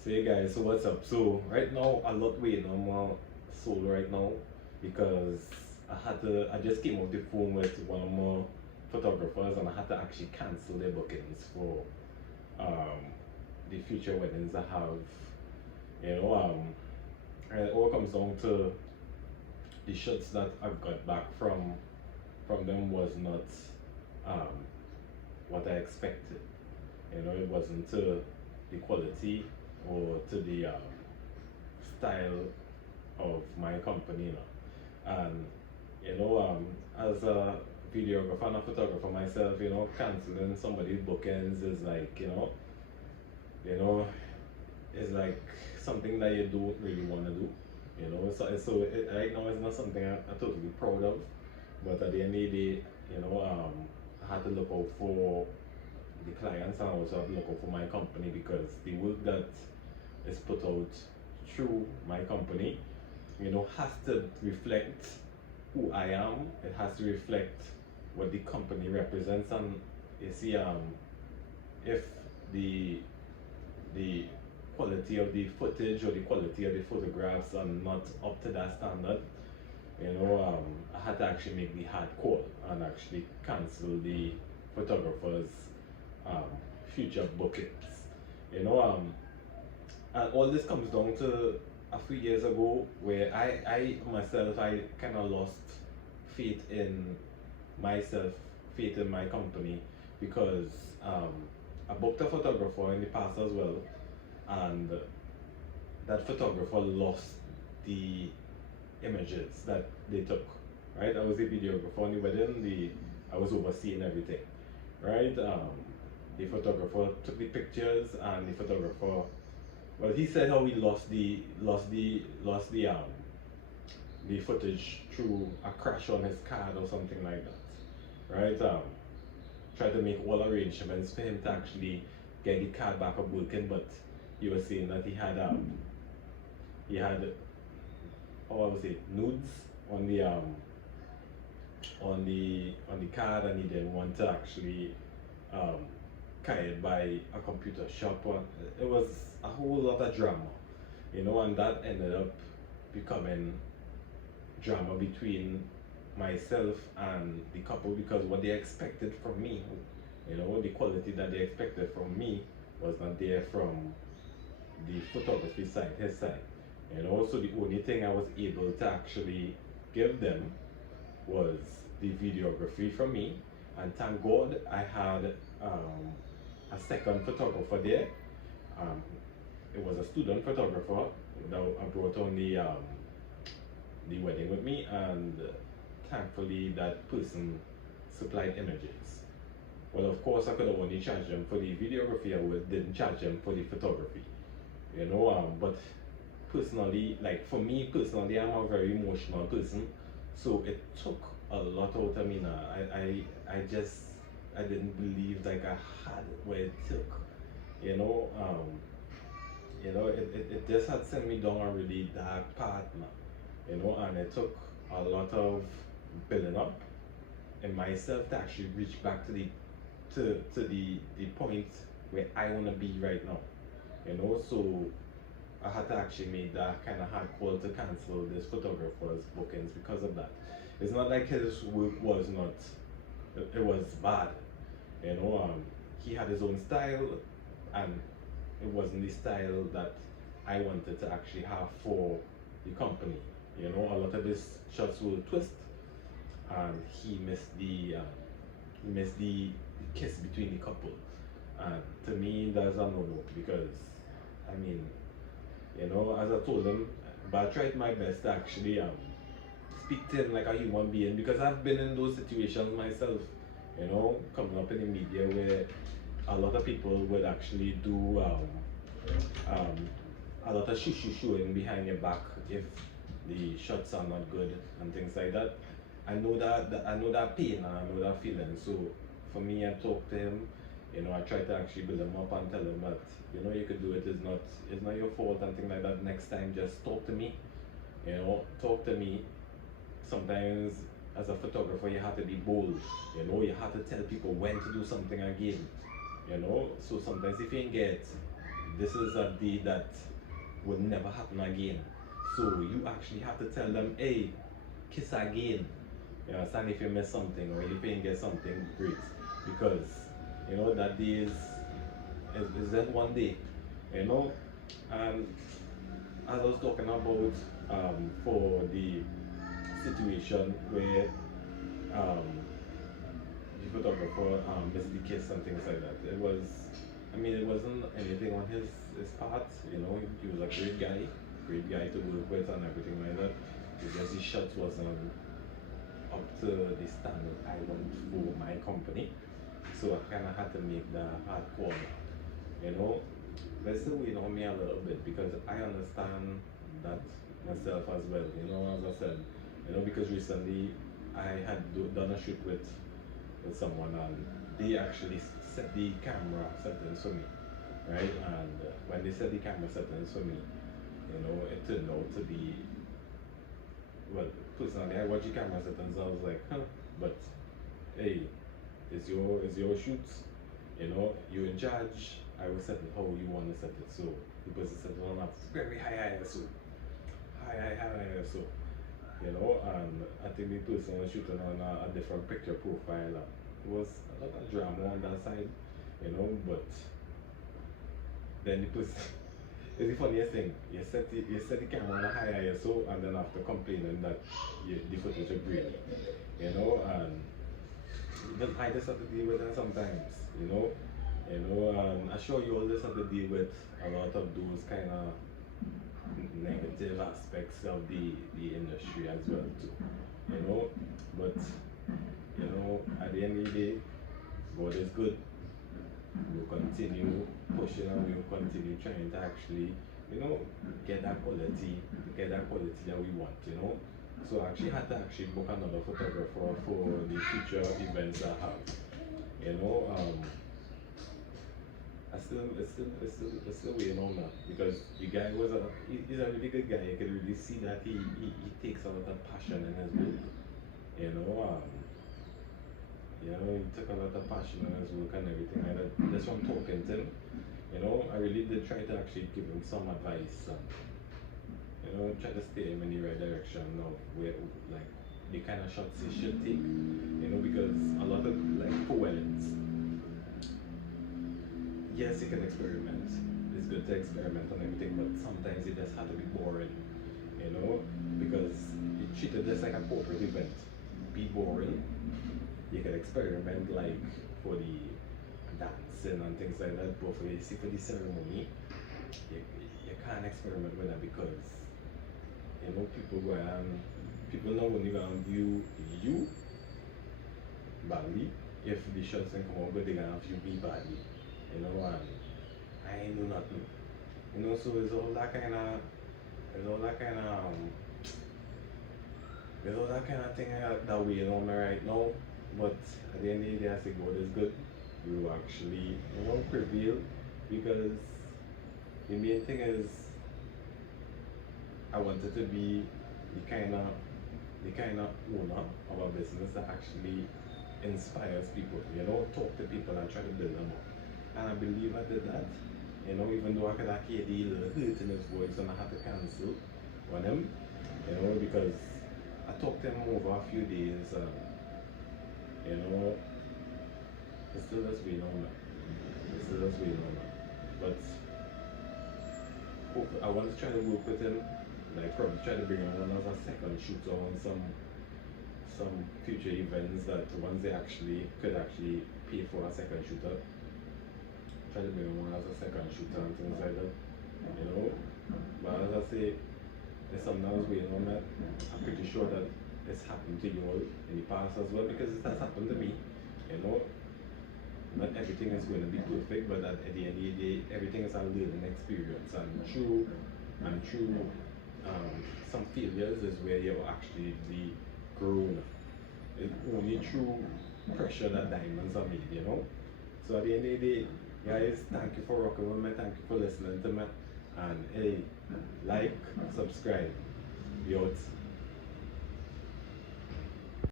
So hey guys, so what's up? So right now a lot waiting on my soul right now because I just came off the phone with one of my photographers and I had to actually cancel their bookings for um the future weddings I have. And it all comes down to the shots that I've got back from them was not um what I expected. It wasn't to the quality or to the style of my company, And as a videographer and a photographer myself, canceling somebody's bookings is like, you know, is like something that you don't really want to do. Right now it's not something I'm totally proud of, but at the end of the day, I had to look out for the clients and also have to look out for my company because the work that is put out through my company, has to reflect who I am. It has to reflect what the company represents, and you see, if the the quality of the footage or the quality of the photographs are not up to that standard, I had to actually make the hard call and actually cancel the photographer's um, future bookings. You know, and all this comes down to a few years ago where I myself, I kind of lost faith in myself, faith in my company because I booked a photographer in the past as well, and that photographer lost the images that they took. Right, I was the videographer on the wedding. I was overseeing everything. Right, the photographer took the pictures, and the photographer, well, he said how he lost the footage through a crash on his card or something like that. Right, tried to make all arrangements for him to actually get the card back up working, but he was saying that he had how I would say nudes on the card, and he didn't want to actually um, carry it by a computer shop. And it was a whole lot of drama, and that ended up becoming drama between myself and the couple because what they expected from me, the quality that they expected from me was not there from the photography side, his side. So the only thing I was able to actually give them was the videography from me, and thank God I had a second photographer there. Um, it was a student photographer that I brought on the wedding with me, and thankfully that person supplied images. Well, of course, I could have only charged them for the videography. Didn't charge them for the photography. But personally, like for me personally, I'm a very emotional person, so it took a lot out of me. Now, I didn't believe like I had what it took. You know, um, it just had sent me down a really dark path, man. And it took a lot of building up in myself to actually reach back to the point where I want to be right now. So I had to actually make that kind of hard call to cancel this photographer's bookings because of that. It's not like his work was not, it was bad. He had his own style, and it wasn't the style that I wanted to actually have for the company. A lot of his shots will twist, and he missed the kiss between the couple. And to me, that's a no-no because, I mean, as I told him, but I tried my best to actually speak to him like a human being because I've been in those situations myself, coming up in the media where a lot of people would actually do um, a lot of shooing behind your back if the shots are not good and things like that. I know that pain and I know that feeling. So for me, I talked to him. I tried to actually build him up and tell him that you could do it. It's not your fault and things like that. Next time, just talk to me. Talk to me. Sometimes as a photographer, you have to be bold. You have to tell people when to do something again. So sometimes if you get this is a day that would never happen again. So you actually have to tell them, hey, kiss again. You understand, if you miss something or if you didn't get something great. Because, that day is just one day. And as I was talking about, for the situation where um, the photographer missed the kiss and things like that. It wasn't anything on his part. He was a great guy to work with and everything like that. It's just his shots wasn't up to the standard I want for my company. So I kind of had to make the hard call, you know. But still waiting on me a little bit because I understand that myself as well, as I said, because recently I had done a shoot with someone and they actually set the camera settings for me, right? And when they set the camera settings for me, it turned out to be, well, personally, I watched the camera settings, I was like, huh, but hey, it's your shoots, you in charge. I will set it how you want to set it. So the person set it on a very high ISO, high ISO, and I think the person was shooting on a different picture profile. It was a lot of drama on that side, but then the person, it's the funniest thing. You set the camera on a high ISO and then after complaining that the footage is grainy, and then I just have to deal with that sometimes, I sure you all just have to deal with a lot of those kind of negative aspects of the industry as well too, but at the end of the day, God is good. We'll continue pushing and we'll continue trying to actually, get that quality, that we want, So I actually had to book another photographer for the future events I have. I still waiting on that because the guy he's a really good guy. You can really see that he takes a lot of passion in his work. He took a lot of passion in his work and everything like that. That's from talking to him. I really did try to actually give him some advice and try to steer him in the right direction of where, like, the kind of shots he should take. Because a lot of, like, for weddings, yes, you can experiment. It's good to experiment and everything, but sometimes it just has to be boring, because you treat it just like a corporate event. Be boring. You can experiment, like, for the dancing and things like that, but for the ceremony, you can't experiment with that because people not only gonna view you badly if the shots don't come out, but they're gonna view me badly, and I ain't do nothing, so it's all that kind of thing that we on me right now. But at the end of the day, I say God is good. We will actually, prevail because the main thing is I wanted to be the kind of owner of a business that actually inspires people, talk to people and try to build them up. And I believe I did that, even though I could hear the little hurt in his voice and I had to cancel on him, because I talked to him over a few days and, it's still just waiting on that. But I want to try to work with him, like probably try to bring him on as a second shooter on some future events that once they could actually pay for a second shooter. Try to bring him on as a second shooter and things like that. But as I say, there's something I was waiting on that. I'm pretty sure that it's happened to you all in the past as well because it has happened to me. Not everything is going to be perfect, but at the end of the day, everything is a learning experience. And through some failures is where you're actually grown. It's only through pressure that diamonds are made, So at the end of the day, guys, thank you for rocking with me, thank you for listening to me. And hey, like, subscribe. Be out.